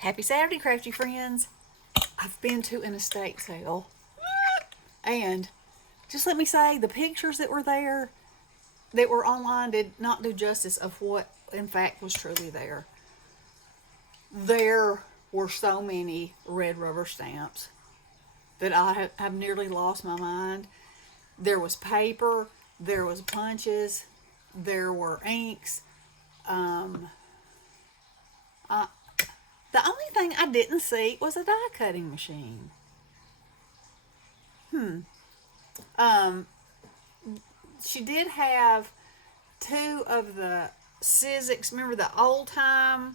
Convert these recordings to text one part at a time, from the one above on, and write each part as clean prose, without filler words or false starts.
Happy Saturday, Crafty Friends. I've been to an estate sale, and just let me say, the pictures that were there, that were online, did not do justice of what, in fact, was truly there. There were so many red rubber stamps that I have nearly lost my mind. There was paper, there was punches, there were inks. Um, I, the only thing I didn't see was a die cutting machine. Um, she did have two of the Sizzix. Remember the old time?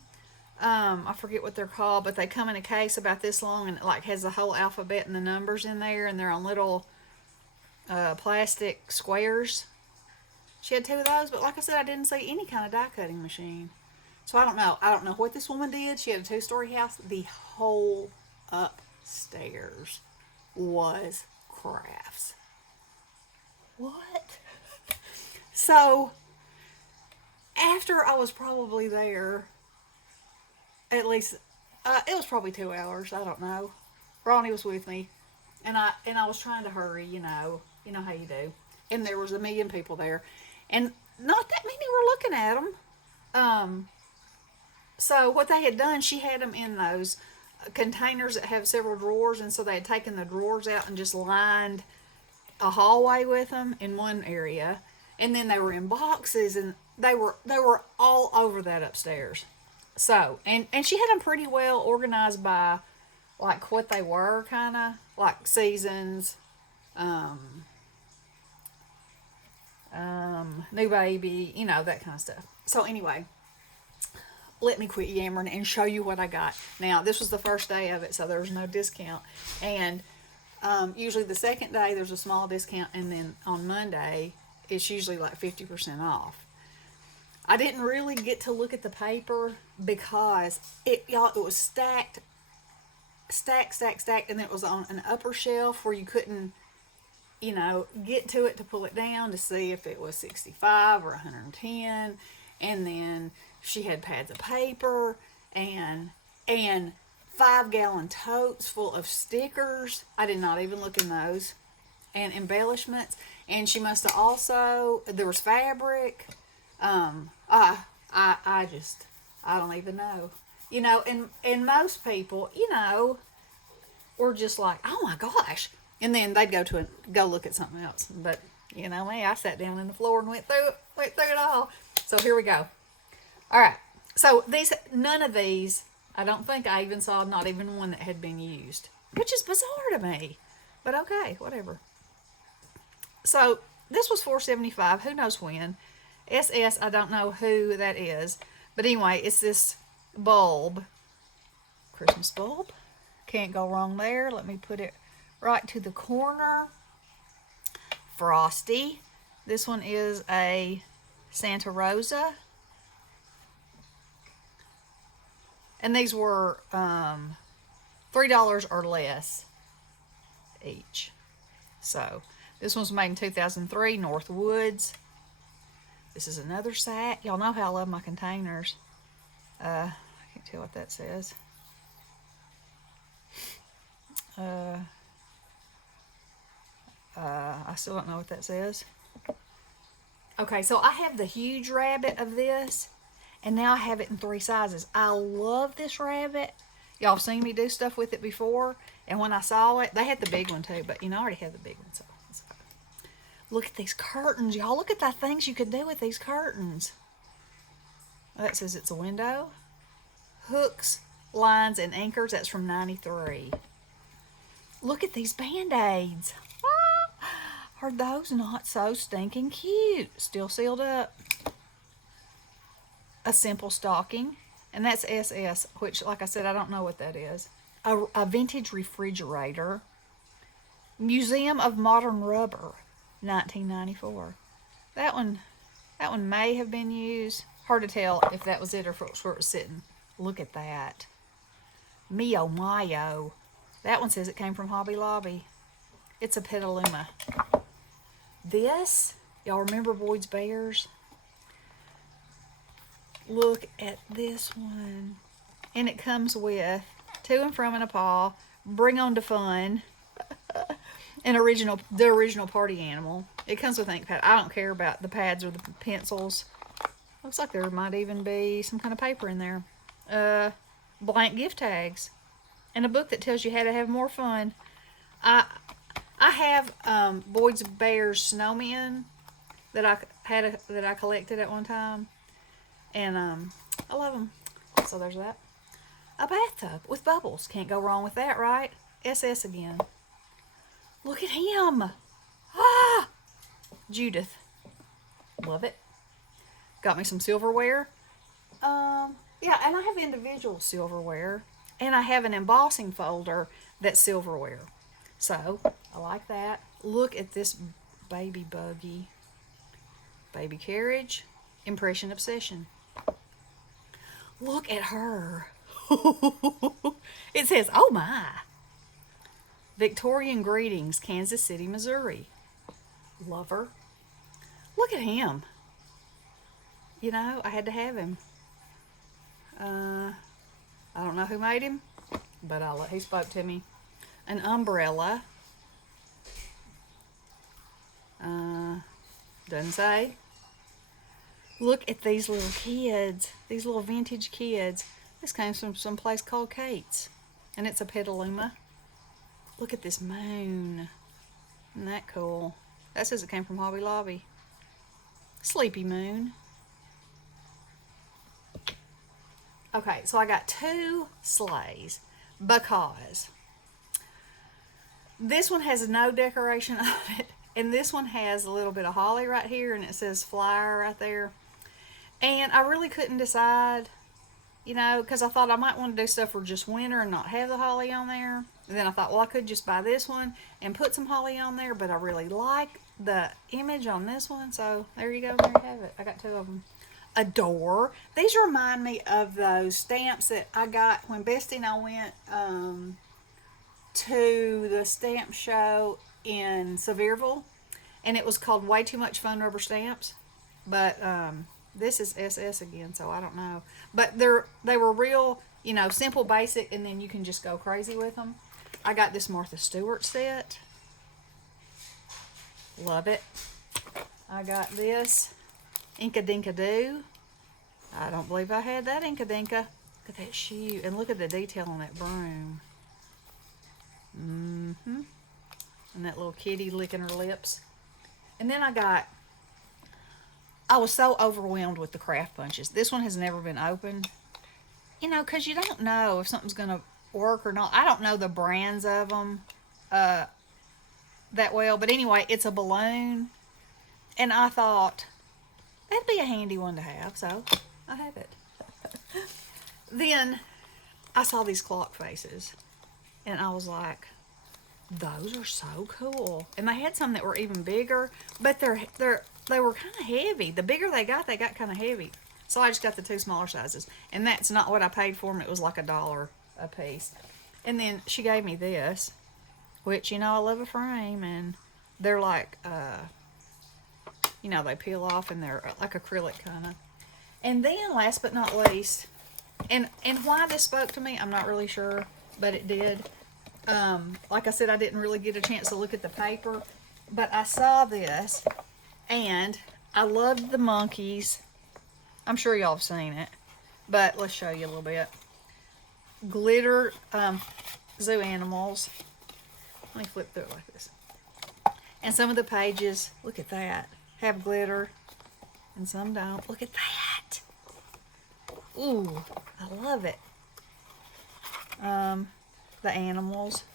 I forget what they're called, but they come in a case about this long, and it like has the whole alphabet and the numbers in there, and they're on little plastic squares. She had two of those, but like I said, I didn't see any kind of die cutting machine. So I don't know. I don't know what this woman did. She had a two-story house. The whole upstairs was crafts. What? So after I was probably there, at least it was probably 2 hours. I don't know. Ronnie was with me, and I was trying to hurry. You know how you do. And there was a million people there, and not that many were looking at them. So what they had done, she had them in those containers that have several drawers, and so they had taken the drawers out and just lined a hallway with them in one area, and then they were in boxes, and they were all over that upstairs. So and she had them pretty well organized by like what they were, kind of like seasons, um, new baby, that kind of stuff. So anyway, let me quit yammering and show you what I got. Now, this was the first day of it, so there was no discount. And usually the second day there's a small discount, and then on Monday it's usually like 50% off. I didn't really get to look at the paper because it was stacked, and then it was on an upper shelf where you couldn't, get to it to pull it down to see if it was 65 or 110. And then she had pads of paper and 5-gallon totes full of stickers. I did not even look in those. And embellishments. And she must have also, there was fabric. I don't even know. And most people, were just like, oh my gosh. And then they'd go look at something else. But me, I sat down on the floor and went through it all. So here we go. All right. So none of these, I don't think I even saw not even one that had been used, which is bizarre to me. But okay, whatever. So this was $4.75. Who knows when? SS, I don't know who that is. But anyway, it's this bulb. Christmas bulb. Can't go wrong there. Let me put it right to the corner. Frosty. This one is a Santa Rosa. And these were $3 or less each. So this one's made in 2003, North Woods. This is another sack. Y'all know how I love my containers. I can't tell what that says. I still don't know what that says. Okay, so I have the huge rabbit of this, and now I have it in 3 sizes. I love this rabbit. Y'all seen me do stuff with it before, and when I saw it, they had the big one too, but I already had the big one, so. Look at these curtains, y'all. Look at the things you could do with these curtains. That says it's a window. Hooks, lines, and anchors. That's from 93. Look at these Band-Aids. Are those not so stinking cute? Still sealed up. A simple stocking. And that's SS, which, like I said, I don't know what that is. A vintage refrigerator. Museum of Modern Rubber. 1994. That one may have been used. Hard to tell if that was it or if it was where it was sitting. Look at that. Mio Mayo. That one says it came from Hobby Lobby. It's a Petaluma. This, y'all remember Boyd's Bears? Look at this one. And it comes with To and From and a Paw, Bring On to Fun, the original party animal. It comes with ink pad. I don't care about the pads or the pencils. Looks like there might even be some kind of paper in there. Blank gift tags. And a book that tells you how to have more fun. I have Boyd's Bears snowmen that I collected at one time. And I love them. So there's that. A bathtub with bubbles. Can't go wrong with that, right? SS again. Look at him. Ah! Judith. Love it. Got me some silverware. Yeah, and I have individual silverware. And I have an embossing folder that's silverware. So, I like that. Look at this baby buggy. Baby carriage. Impression Obsession. Look at her. It says, oh my. Victorian Greetings, Kansas City, Missouri. Love her. Look at him. You know, I had to have him. I don't know who made him, but he spoke to me. An umbrella. Doesn't say. Look at these little kids. These little vintage kids. This came from some place called Kate's. And it's a Petaluma. Look at this moon. Isn't that cool? That says it came from Hobby Lobby. Sleepy Moon. Okay, so I got 2 sleighs because this one has no decoration on it, and this one has a little bit of holly right here, and it says flyer right there. And I really couldn't decide, you know, because I thought I might want to do stuff for just winter and not have the holly on there. And then I thought, well, I could just buy this one and put some holly on there, but I really like the image on this one, so there you go, there you have it. I got 2 of them. A door. These remind me of those stamps that I got when Bestie and I went to the stamp show in Sevierville, and it was called Way Too Much Fun Rubber Stamps. But this is SS again, so I don't know. But they were real, you know, simple, basic, and then you can just go crazy with them. I got this Martha Stewart set. Love it. I got this Inka Dinka Doo. I don't believe I had that Inka Dinka. Look at that shoe. And look at the detail on that broom. And that little kitty licking her lips. And then I was so overwhelmed with the craft bunches. This one has never been opened. You know, because you don't know if something's going to work or not. I don't know the brands of them that well. But anyway, it's a balloon. And I thought, that'd be a handy one to have. So, I have it. Then, I saw these clock faces. And I was like, those are so cool. And they had some that were even bigger. But they were kind of heavy. The bigger they got kind of heavy. So I just got the 2 smaller sizes. And that's not what I paid for them. It was like $1 a piece. And then she gave me this. Which, you know, I love a frame. And they're like, you know, they peel off and they're like acrylic kind of. And then last but not least, and why this spoke to me, I'm not really sure. But it did. Like I said, I didn't really get a chance to look at the paper. But I saw this. And I loved the monkeys. I'm sure y'all have seen it, but let's show you a little bit. Glitter zoo animals. Let me flip through it like this. And some of the pages, look at that, have glitter, and some don't. Look at that. Ooh, I love it. The animals.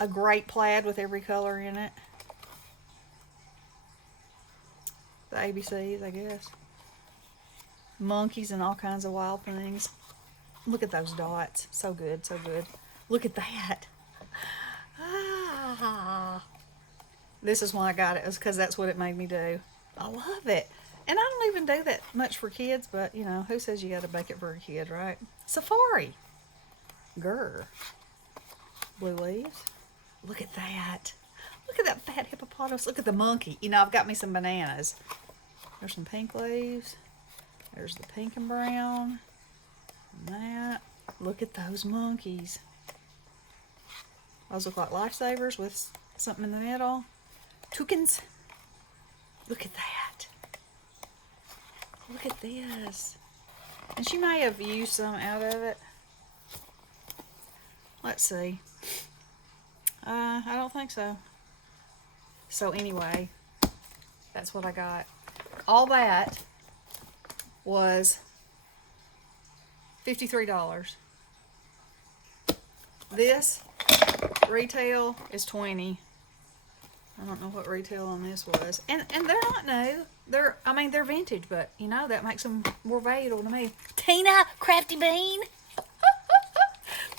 A great plaid with every color in it. The ABCs, I guess. Monkeys and all kinds of wild things. Look at those dots. So good, so good. Look at that. Ah. This is why I got it. It's because that's what it made me do. I love it. And I don't even do that much for kids, but, you know, who says you got to bake it for a kid, right? Safari. Grr. Blue leaves. Look at that. Look at that fat hippopotamus. Look at the monkey. You know, I've got me some bananas. There's some pink leaves. There's the pink and brown. And that. look at those monkeys. Those look like lifesavers with something in the middle. Toucans. Look at that. Look at this. And she may have used some out of it. Let's see. I don't think so. So anyway, that's what I got. All that was $53. This retail is $20. I don't know what retail on this was. And they're not new. They're vintage, but you know, that makes them more valuable to me. Tina, Crafty Bean.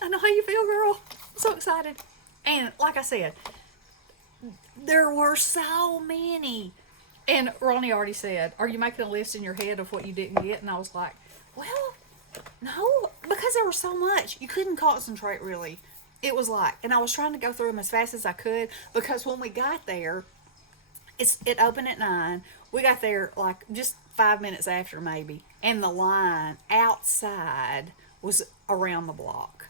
I know how you feel, girl. I'm so excited. And like I said, there were so many. And Ronnie already said, are you making a list in your head of what you didn't get? And I was like, well, no, because there was so much. You couldn't concentrate, really. It was like, and I was trying to go through them as fast as I could, because when we got there, it opened at 9. We got there like just 5 minutes after maybe. And the line outside was around the block.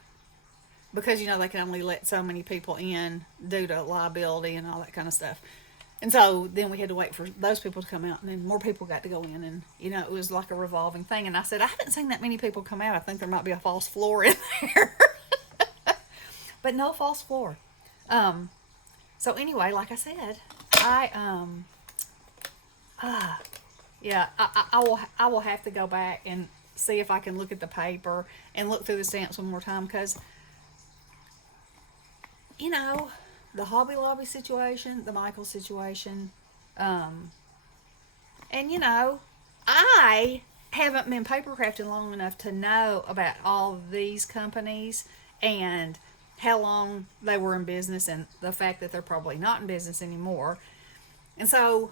Because, you know, they can only let so many people in due to liability and all that kind of stuff. And so then we had to wait for those people to come out, and then more people got to go in, and, you know, it was like a revolving thing. And I said, I haven't seen that many people come out. I think there might be a false floor in there. But no false floor. So anyway, like I said, I will have to go back and see if I can look at the paper and look through the stamps one more time, because, you know, the Hobby Lobby situation, the Michael situation, and, you know, I haven't been paper crafting long enough to know about all of these companies and how long they were in business, and the fact that they're probably not in business anymore. And so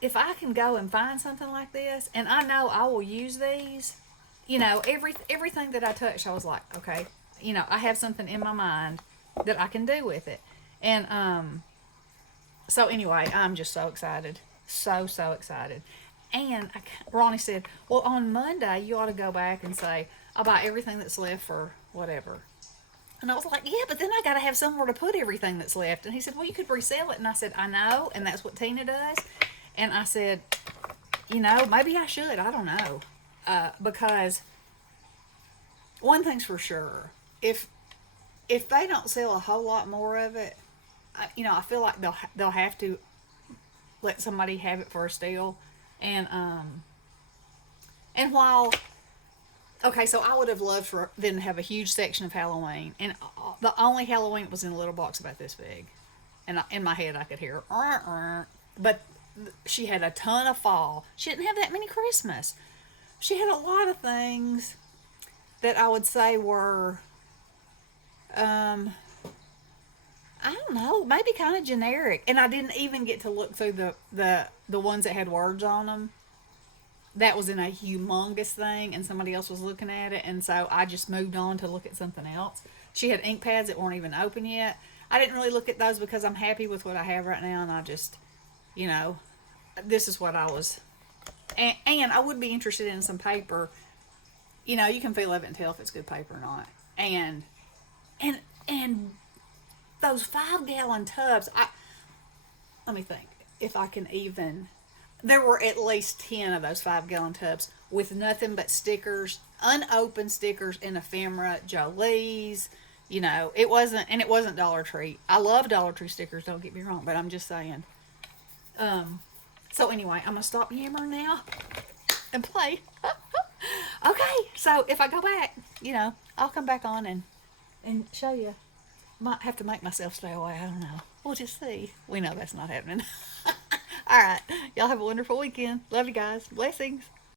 if I can go and find something like this, and I know I will use these, you know, everything that I touched, I was like, okay, you know, I have something in my mind that I can do with it. And so anyway, I'm just so excited. So excited. And Ronnie said, well, on Monday, you ought to go back and say, I'll buy everything that's left for whatever. And I was like, yeah, but then I got to have somewhere to put everything that's left. And he said, well, you could resell it. And I said, I know, and that's what Tina does. And I said, you know, maybe I should. I don't know. Because one thing's for sure. If they don't sell a whole lot more of it, you know, I feel like they'll have to let somebody have it for a steal. And while... Okay, so I would have loved for them to have a huge section of Halloween. And the only Halloween was in a little box about this big. And in my head I could hear, but she had a ton of fall. She didn't have that many Christmas. She had a lot of things that I would say were, I don't know, maybe kind of generic. And I didn't even get to look through the ones that had words on them. That was in a humongous thing, and somebody else was looking at it, and so I just moved on to look at something else. She had ink pads that weren't even open yet. I didn't really look at those because I'm happy with what I have right now, and I just, you know, this is what I was, and I would be interested in some paper. You know, you can feel it and tell if it's good paper or not. And those 5-gallon tubs, let me think if I can even... There were at least 10 of those 5-gallon tubs with nothing but stickers, unopened stickers in ephemera, Jolie's, you know, it wasn't Dollar Tree. I love Dollar Tree stickers, don't get me wrong, but I'm just saying. So anyway, I'm going to stop yammering now and play. Okay, so if I go back, you know, I'll come back on and show you. Might have to make myself stay away, I don't know. We'll just see. We know that's not happening. All right. Y'all have a wonderful weekend. Love you guys. Blessings.